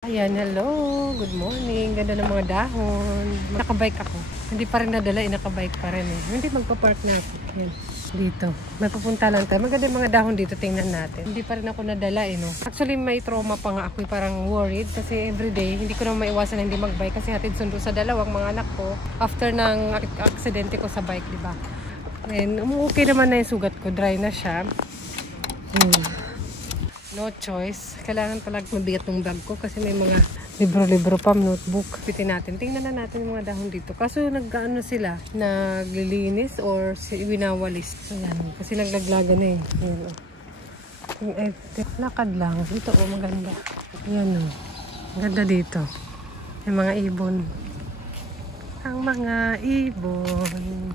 Ayan, hello, good morning. Ganda ng mga dahon. Nakabike ako. Hindi pa rin nadala, nakabike pa rin eh. Hindi magpa-park na ako. Ayan, dito. May papunta lang tayo. Maganda yung mga dahon dito, tingnan natin. Hindi pa rin ako nadala eh, no? Actually, may trauma pa nga ako. Parang worried kasi everyday, hindi ko na maiwasan na hindi magbike kasi hatid sundo sa dalawang mga anak ko after ng aksidente ko sa bike, di ba? And okay naman na yung sugat ko. Dry na siya. No choice. Kailangan talaga mabigat ng bag ko kasi may mga libro-libro pa, notebook. Pitin natin. Tingnan na natin yung mga dahon dito. Kaso nag-ano sila, naglilinis or winawalis. Ayan. Kasi naglaglaga na eh. Ayan, oh. Lakad lang. Dito oh, maganda. Ayan oh. Maganda dito. May mga ibon. Ang mga ibon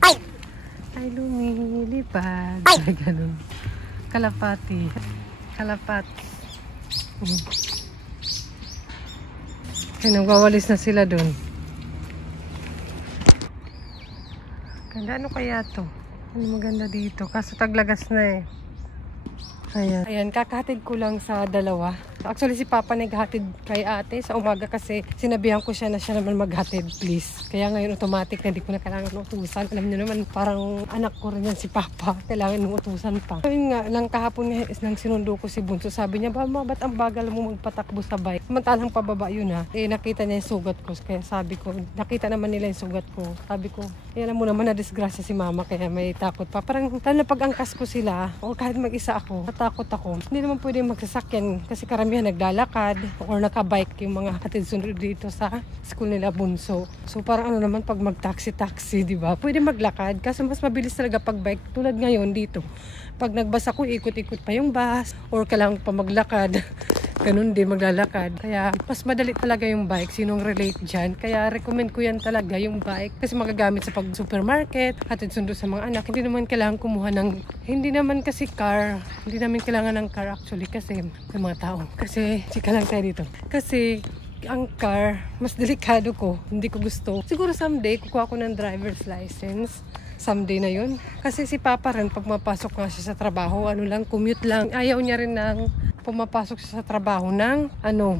ay lumilipad. Ay, ganun. Kalapati. Kalapat. Ay, nagwawalis na sila dun. Ganda, ano kaya to? Ano maganda dito? Kaso taglagas na eh. Ayan. Ayan, kakahatid ko lang sa dalawa. Actually, si Papa naghatid kay ate sa umaga kasi sinabihan ko siya na siya naman maghatid, please. Kaya ngayon automatic na hindi ko na kailangan utusan. Alam niyo naman, parang anak ko rin yan si Papa. Kailangan ng utusan pa. Ayun nga, lang kahapon nga nang sinundo ko si Bunso, sabi niya, Mama, ba't ang bagal mo magpatakbo sa bike? Samantalang pababa yun ha. Eh, nakita niya yung sugat ko. Kaya sabi ko, nakita naman nila yung sugat ko. Sabi ko, alam mo naman na disgrasya si Mama kaya may takot pa. Parang lalo na pag angkas ko sila o kahit mag-isa ako, natakot ako. Hindi naman pwede magsasakyan kasi karamihan naglalakad or nakabike yung mga hatid sunod dito sa school nila Bunso. So parang ano naman pag mag-taxi, di ba? Pwede maglakad kasi mas mabilis talaga pag bike tulad ngayon dito. Pag nagbasa ko, ikot-ikot pa yung bus or kailangan pa maglakad. Ganun din maglalakad. Kaya mas madali talaga yung bike. Sinong relate dyan? Kaya recommend ko yan talaga yung bike. Kasi magagamit sa pag supermarket, hatid sundo sa mga anak. Hindi naman kailangan kumuha ng, hindi naman kasi car. Hindi namin kailangan ng car actually kasi may mga tao. Kasi, chika lang tayo dito. Kasi ang car, mas delikado ko. Hindi ko gusto. Siguro someday, kukuha ko ng driver's license. Someday na yun. Kasi si Papa rin, pag mapasok nga siya sa trabaho, ano lang, commute lang. Ayaw niya rin ng pumapasok siya sa trabaho ng,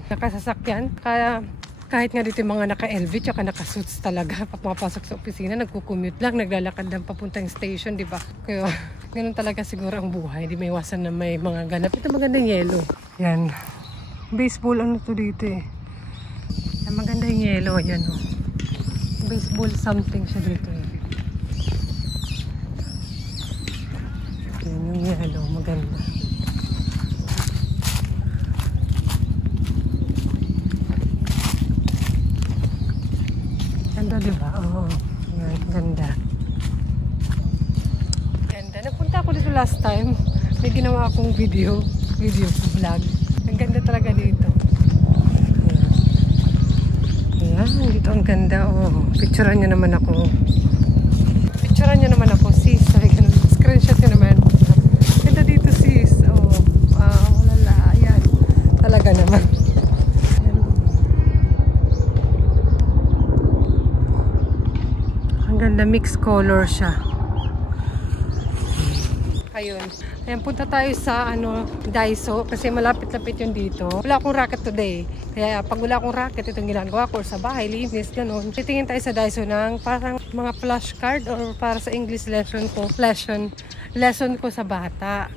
nakasasakyan. Kaya, kahit nga dito yung mga naka-LV, tsaka naka-suits talaga. Pag mapasok sa opisina, nagko-commute lang, naglalakad lang papuntang station, di ba? Kaya, ganun talaga siguro ang buhay. Hindi may iwasan na may mga ganap. Ito magandang yellow. Yan. Baseball, ano to dito eh. Yan, maganda yung yellow. Yan oh. Baseball something siya dito eh. Yan yung yellow. Maganda. Ganda diba? Oo. Yan, ganda. Ganda. Nagpunta ako dito last time. May ginawa akong video vlog. Ang ganda talaga dito. Ayan, dito ang ganda. Oh, picturean nyo naman ako. Picturean nyo naman ako, sis. Screenshot nyo naman. Ganda dito, sis. Oh, wow, lala. Ayan. Talaga naman. Ayan. Ang ganda, mixed color siya. Ayun. Ayan, punta tayo sa Daiso kasi malapit-lapit yun dito. Wala akong racket today. Kaya pag wala akong racket, itong ginagawa ko sa bahay, linis, ganun. Titingin tayo sa Daiso ng parang mga flashcard or para sa English lesson ko sa bata.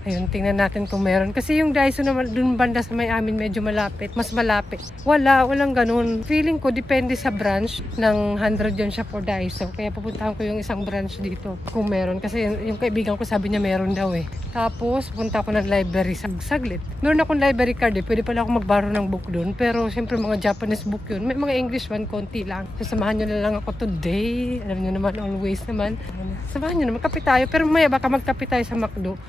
Ayun, tingnan natin kung meron. Kasi yung Daiso naman dun banda sa may amin medyo malapit. Mas malapit. Walang ganun. Feeling ko depende sa branch ng 100 yun siya for Daiso. Kaya pupuntahan ko yung isang branch dito kung meron. Kasi yung kaibigan ko sabi niya meron daw eh. Tapos punta ako ng library saglit. Meron akong library card eh. Pwede pala ako magbaro ng book dun. Pero syempre mga Japanese book yun. May mga English one, konti lang. So samahan nyo na lang ako today. Alam nyo naman, always naman. Samahan nyo naman, kape tayo. Pero maya baka magkape tayo sa McDo.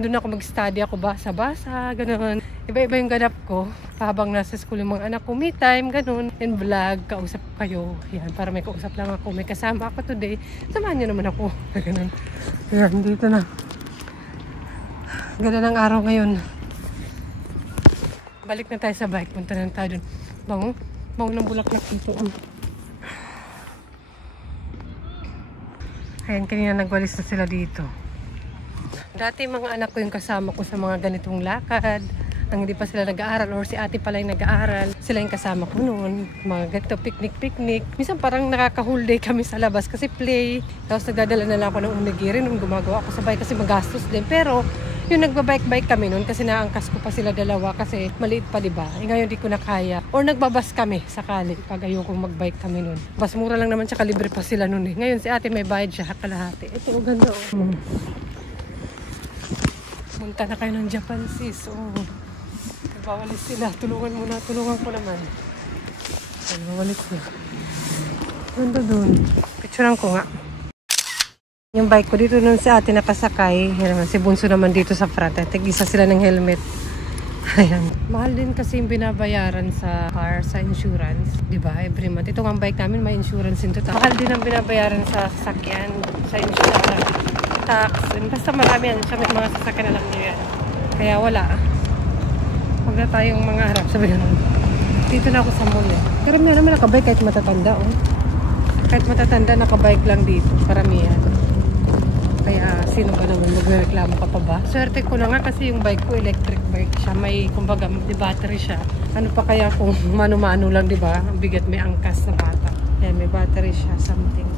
Doon ako mag-study, ako basa-basa, gano'n. Iba-iba yung ganap ko. Habang nasa school yung mga anak ko, me time, gano'n. And vlog, kausap kayo. Yan, para may kausap lang ako. May kasama ako today. Samahan niyo naman ako. Gano'n. Yan, dito na. Ganda ng araw ngayon. Balik na tayo sa bike. Punta na tayo doon. Bango ng bulaklak dito. Ayan, kanina nagwalis na sila dito. Dati mga anak ko yung kasama ko sa mga ganitong lakad. nang hindi pa sila nag-aaral or si ate pala yung nag-aaral. Sila yung kasama ko noon. Mga ganito, picnic. Minsan parang nakaka-whole day kami sa labas kasi play. Tapos nagdadala na lang ako ng onigiri nung gumagawa ako sabay kasi magastos din. Pero yung nagbabike-bike kami noon kasi naangkas ko pa sila dalawa kasi maliit pa, diba? Ngayon di ko na kaya. Or nagbabas kami sakali pag ayokong magbike kami noon. Bas mura lang naman tsaka libre pa sila noon eh. Ngayon si ate may bayad siya kalahati. Ito, oh, ganda oh. Punta na kayo ng Japan sis. Oh. Nagbawalis sila. Tulungan ko naman. Nagbawalis sila. Ganda dun. Picturean ko nga. Yung bike ko dito nun si ate nakasakay. Yan naman, si Bunso naman dito sa front. Tig-isa sila ng helmet. Ayan. Mahal din kasi yung binabayaran sa car, sa insurance. Diba? Every month. Ito ang bike namin, may insurance din to. Mahal din ang binabayaran sa sasakyan, sa insurance, tax. Basta marami yan. Siya may mga sasakyan na lang nyo yan. Kaya wala. Huwag na tayong mga harap. Sabi ganun. Dito na ako sa mall eh. Karamihan naman nakabike kahit matatanda oh. Kahit matatanda nakabike lang dito. Karamihan. Kaya sino ba naman magreklamo ka pa ba? Swerte ko na nga kasi yung bike ko electric bike siya. May kumbaga may battery siya. Ano pa kaya kung mano-mano lang, 'di ba? Ang bigat, may angkas sa bata. Yan, may battery siya, something.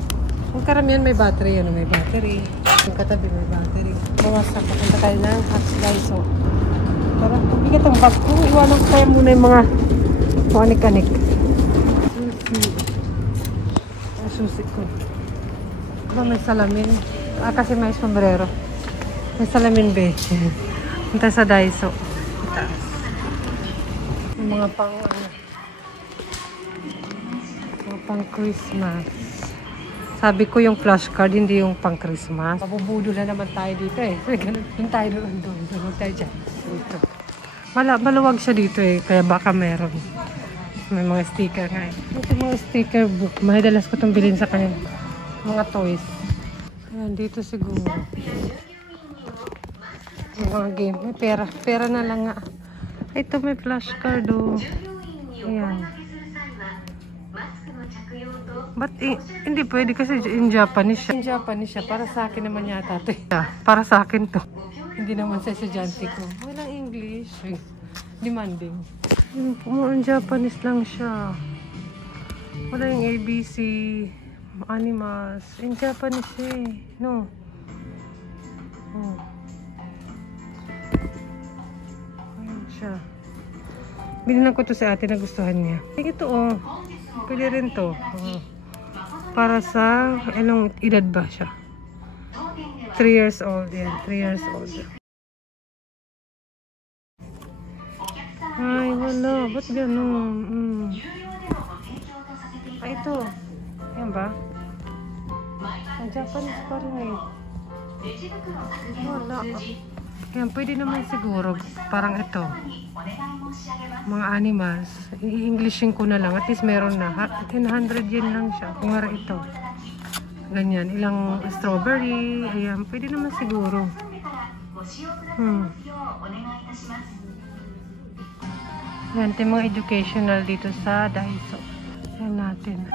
Kung karamihan may battery, ano, may battery. Yung katabi may battery. Mawasak, papunta tayo ng Hacks Daiso. Tara, bigat ang bag ko. Iwanan ko kaya muna yung mga anik-anik. Susi ko. Ba may salamin? Kasi may sombrero. May salamin be. Punta sa Daiso. Itaas. Yung mga pang Christmas. Sabi ko yung flashcard, hindi yung pang Christmas. Mabubudo na naman tayo dito eh. Ganun tayo doon. Huwag tayo dyan. Dito. Maluwag siya dito eh. Kaya baka meron. May mga sticker nga eh. Ito mga sticker book. Mahidalas ko itong bilhin sa kanya. Mga toys. Ayan, dito siguro. Mga game. May pera. Pera na lang nga. Ito may flashcard oh. Ayan. But hindi pwede kasi in Japanese siya. In Japanese siya. Para sa akin naman yata ito. Para sa akin to. Hindi naman sa estudyante ko. Walang English. Demanding. Yung Japanese lang siya. Wala yung ABC. Animals. In Japanese eh. No. Oh. Ayan siya. Binilan ko to sa ate, nagustuhan niya. Ito oh. Pwede rin to. Oh. Para sa, anong edad ba siya? 3 years old. Yan, 3 years old. Ay, wala. Ba't gano'n? Ay, ito. Yan ba? Ang Japanese pa rin eh. Wala. Yan, pwede naman siguro. Parang ito. Mga animals. I-Englishin ko na lang. At least meron na. 100 yen lang siya. Kung nga ito. Ganyan. Ilang strawberry. Ayan. Pwede naman siguro. Yan. Ito yung mga educational dito sa Daiso. Yan natin.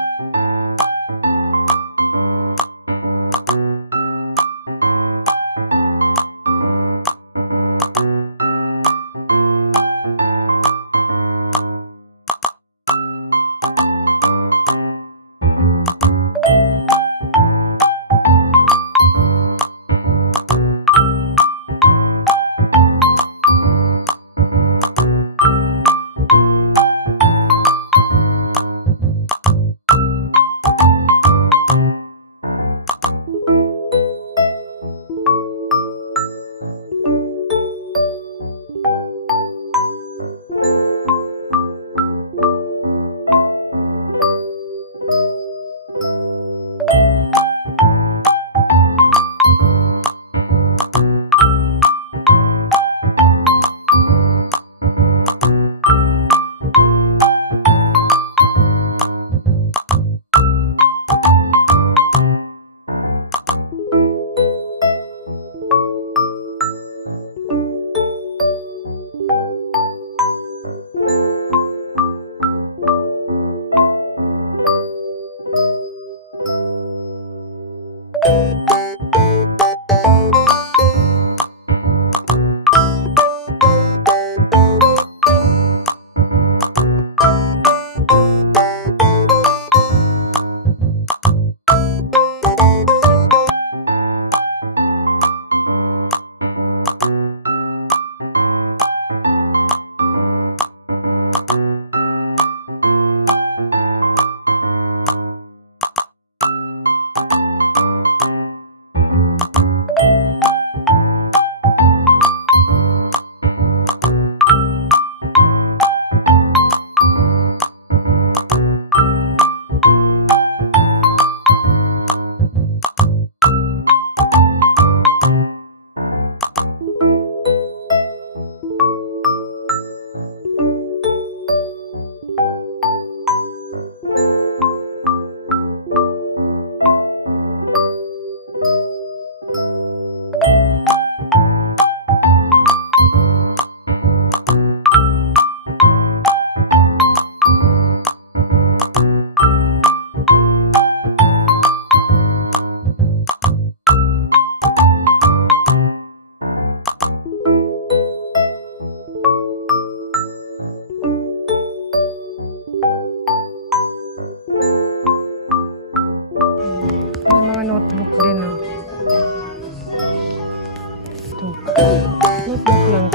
Joke lang.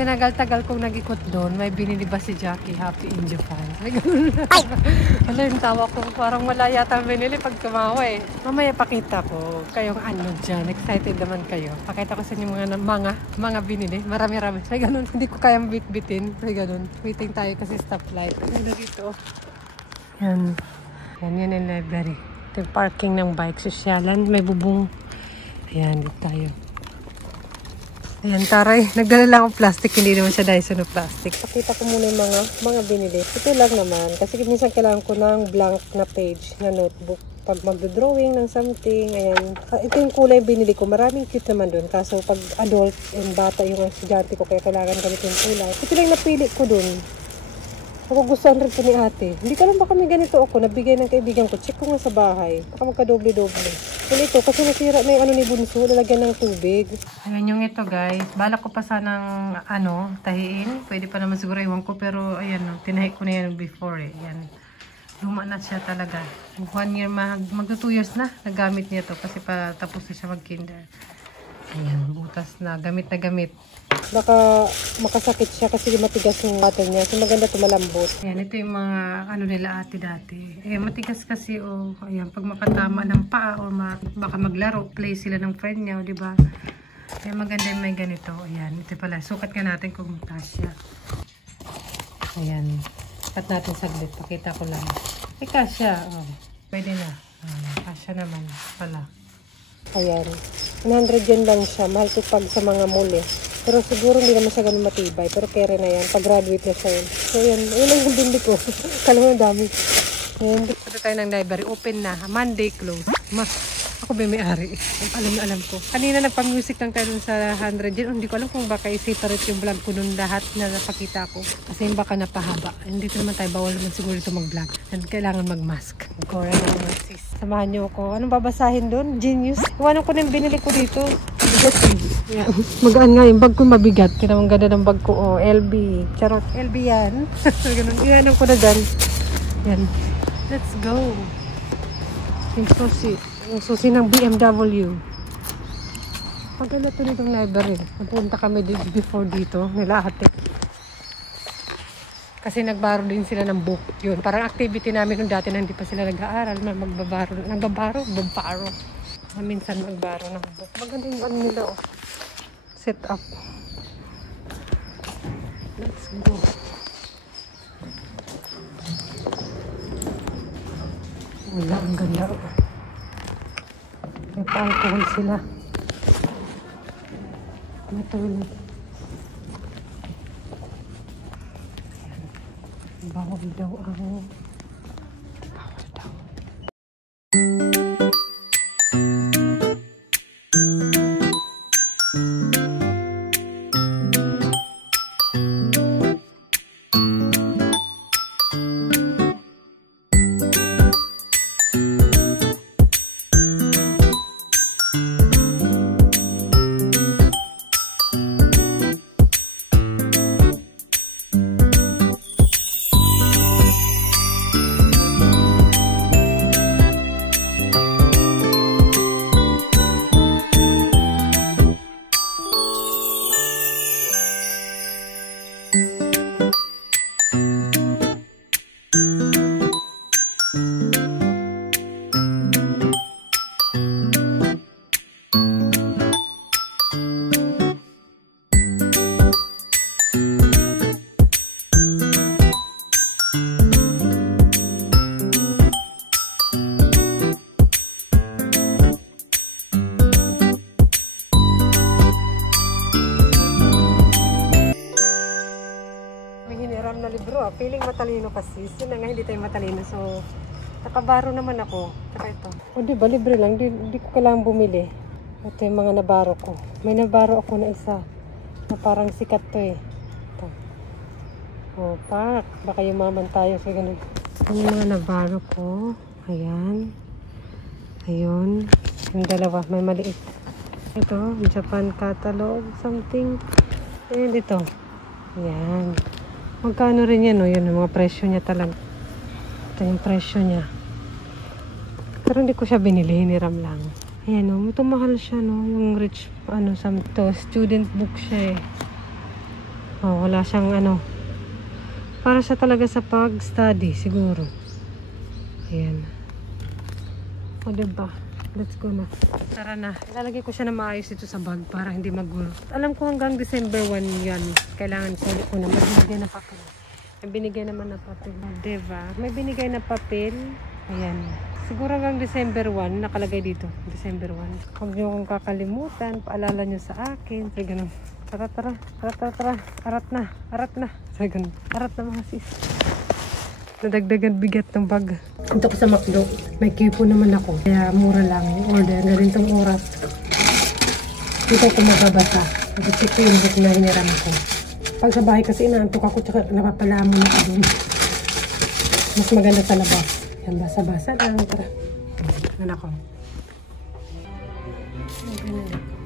Tinagal-tagal kong nag-ikot doon, may binili ba si Jackie Happy in Japan? Wala yung tawa ko, parang wala yata binili pag tumawa eh. Mamaya pakita ko kayong ano dyan, excited naman kayo. Pakita ko sa inyo mga binili, marami-rami. May ganun, hindi ko kayang bit-bitin. May ganun, waiting tayo kasi stoplight. Ano dito? Yan yung library. Ito yung parking ng bike, sosyalan, may bubong. Ayan, dito tayo. Ayan, taray. Nagdala lang akong plastic. Hindi naman siya Dyson na plastic. Pakita ko muna yung mga binili. Ito lang naman. Kasi minsan kailangan ko ng blank na page na notebook. Pag magdodrawing ng something, ayan. Ito yung kulay binili ko. Maraming cute naman doon. Kaso pag adult and bata yung estudyante ko, kaya kailangan ganito yung kulay. Ito lang napili ko doon. Nagugustuhan rin ko ni ate. Hindi ka lang baka may ganito ako. Nabigay ng kaibigan ko. Check ko nga sa bahay. Baka magka-doble-doble. Yan ito. Kasi nasira na yung ano ni Bunso. Lalagyan ng tubig. Ayan yung ito guys. Balak ko pa sanang tahiin. Pwede pa naman siguro iwan ko. Pero ayan no. Tinahi ko na yan before eh. Yan. Luma na siya talaga. 1 year magto 2 years na. Nagamit niya to. Kasi pa tapos na siya mag-kinder. Ayan. Butas na. Gamit na gamit. Baka makasakit siya kasi matigas yung water niya. So maganda ito malambot. Ayan, ito yung mga nila ate dati. Ayan, matigas kasi ayan, pag makatama ng paa o baka maglaro, play sila ng friend niya, di ba? Ayan, maganda yung may ganito. Ayan, ito pala. Sukat ka natin kung kasya. Ayan. Sukat natin saglit. Pakita ko lang. Kasya. Pwede na. Kasya naman pala. Ayan. 100 yen lang siya. Mahal ko pag sa mga mall eh. Pero siguro hindi naman siya ganun matibay. Pero kere na yan. Pag-graduate na siya yun. So yan. Yun lang yung bindi ko. Kala mo yung dami. Ayan. Dito tayo ng library. Open na. Monday close. Ako ba may-ari? Alam ko. Kanina nagpa-music lang tayo dun sa 100 yen. Hindi ko alam kung baka i-separate yung vlog ko dun lahat na napakita ko. Kasi baka napahaba. Hindi naman tayo. Bawal naman siguro ito mag-vlog. And kailangan mag-mask. Cora naman sis. Samahan nyo ako. Anong babasahin dun? Genius. Iwanan ko na yung binili ko dito. Yeah. Magaan nga yung bag ko mabigat. Kinamang ganda ng bag ko. LB. Charot. LB yan. Ganun. Iwanan ko na dyan. Yan. Let's go. Yung susi ng BMW. Maganda ito nitong library. Napunta kami before dito. Nila ate. Kasi nagbaro din sila ng book. Yun, parang activity namin nung dati na hindi pa sila nag-aaral. Nagbabaro. Minsan magbaro ng book. Maganda yung ano nila, oh. Set up. Let's go. Wala, ang ganda. May pa-alcohol sila. May toilet. Bawal daw ang... Bawal daw. Na libro, feeling matalino kasi. Sila nga hindi tayo matalino. So, nakabaro naman ako. Saka ito. O diba, libre lang. Di ko kailangan bumili. Ito yung mga nabaro ko. May nabaro ako na isa. Na parang sikat to eh. Ito. O, pak. Baka yumaman tayo sa ganun. Yung mga nabaro ko. Ayan. Ayun. Yung dalawa. May maliit. Ito. Japan catalog. Something. Ayan dito. Ayan. Magkano rin yan, no? Yun, yung mga presyo niya talaga. Ito yung presyo niya. Pero hindi ko siya binili, hiniram lang. Ayan, no? Ito mahal siya, no? Yung rich, to student book siya, eh. Oh, wala siyang, para siya talaga sa pag-study, siguro. Ayan. O, diba? Let's go na. Tara na. Ilalagay ko siya na maayos dito sa bag para hindi magulo. Alam ko hanggang December 1 yan. Kailangan sulit ko na. May binigay na papel. May binigay naman na papel. Diba? May binigay na papel. Ayan. Siguro hanggang December 1. Nakalagay dito. December 1. Huwag niyo akong kakalimutan. Paalala niyo sa akin. Say ganun. Tara, tara. Tara, tara, tara. Arat na. Arat na. Say ganun. Arat na mga sis. Nadagdagan bigat ng bag. Punta ko sa McDo. May kipo naman ako. Kaya mura lang yung order. Ganitong oras. Dito ako magbabasa. Nag-check ko yung book na hiniram ko. Pag sa bahay kasi inaantok ako tsaka napapalamon ako dun. Mas maganda sa labas. Yan, basa-basa lang. Tara. Anak ko. Ang ganun.